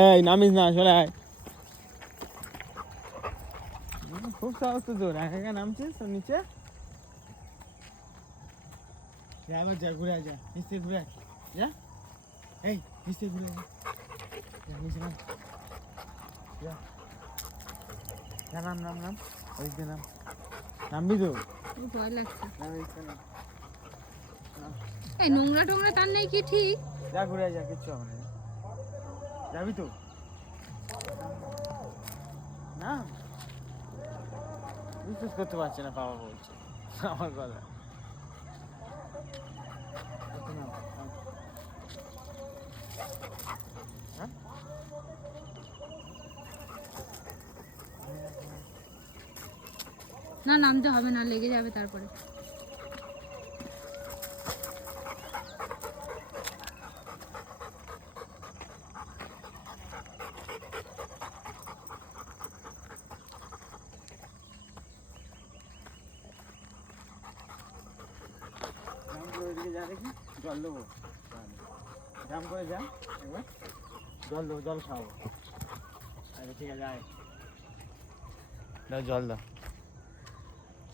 এই নামিস না চলে আয়। খুব সাহস তো তোর, একা একা নামছিস তোর নিচে। এবার যা ঘুরে যা, নিচে ঘুরে যা। এই নিচে ঘুরে যা, নিচে নাম যা, নাম নাম নাম ওই নাম, নামবি তো? ভয় লাগছে। এই নোংরা টোংরা তার নেই কি ঠিক? যা ঘুরে যা, কিচ্ছু হবে না। যাবি তো? না বিশ্বাস করতে পারছি না, বাবা বলছে আমার কথা। না নামতে হবে না, লেগে যাবে তারপরে। ওইদিকে যা দেখি, জল দেবো। জাম করে যা একবার, জল দেবো, জল খাওয়াবো। আচ্ছা ঠিক আছে, আয় দাও জল দাও,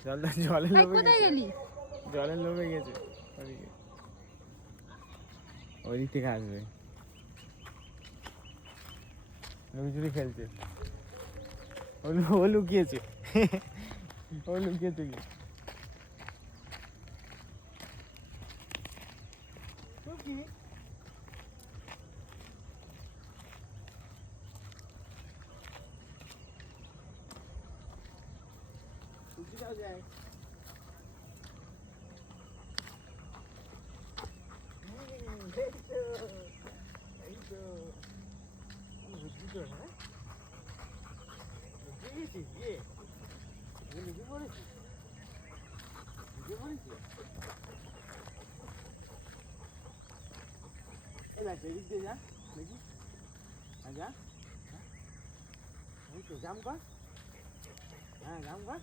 জল দাও। জলের লোভে কোথায় গেলি? জলের লোভে গেছে ওদিকে, ওই দিক থেকে আসবে। লুচুরি খেলছে, ও লুকিয়েছে, ও লুকিয়েছে কি? যায় জাম কর, হ্যাঁ জাম কর।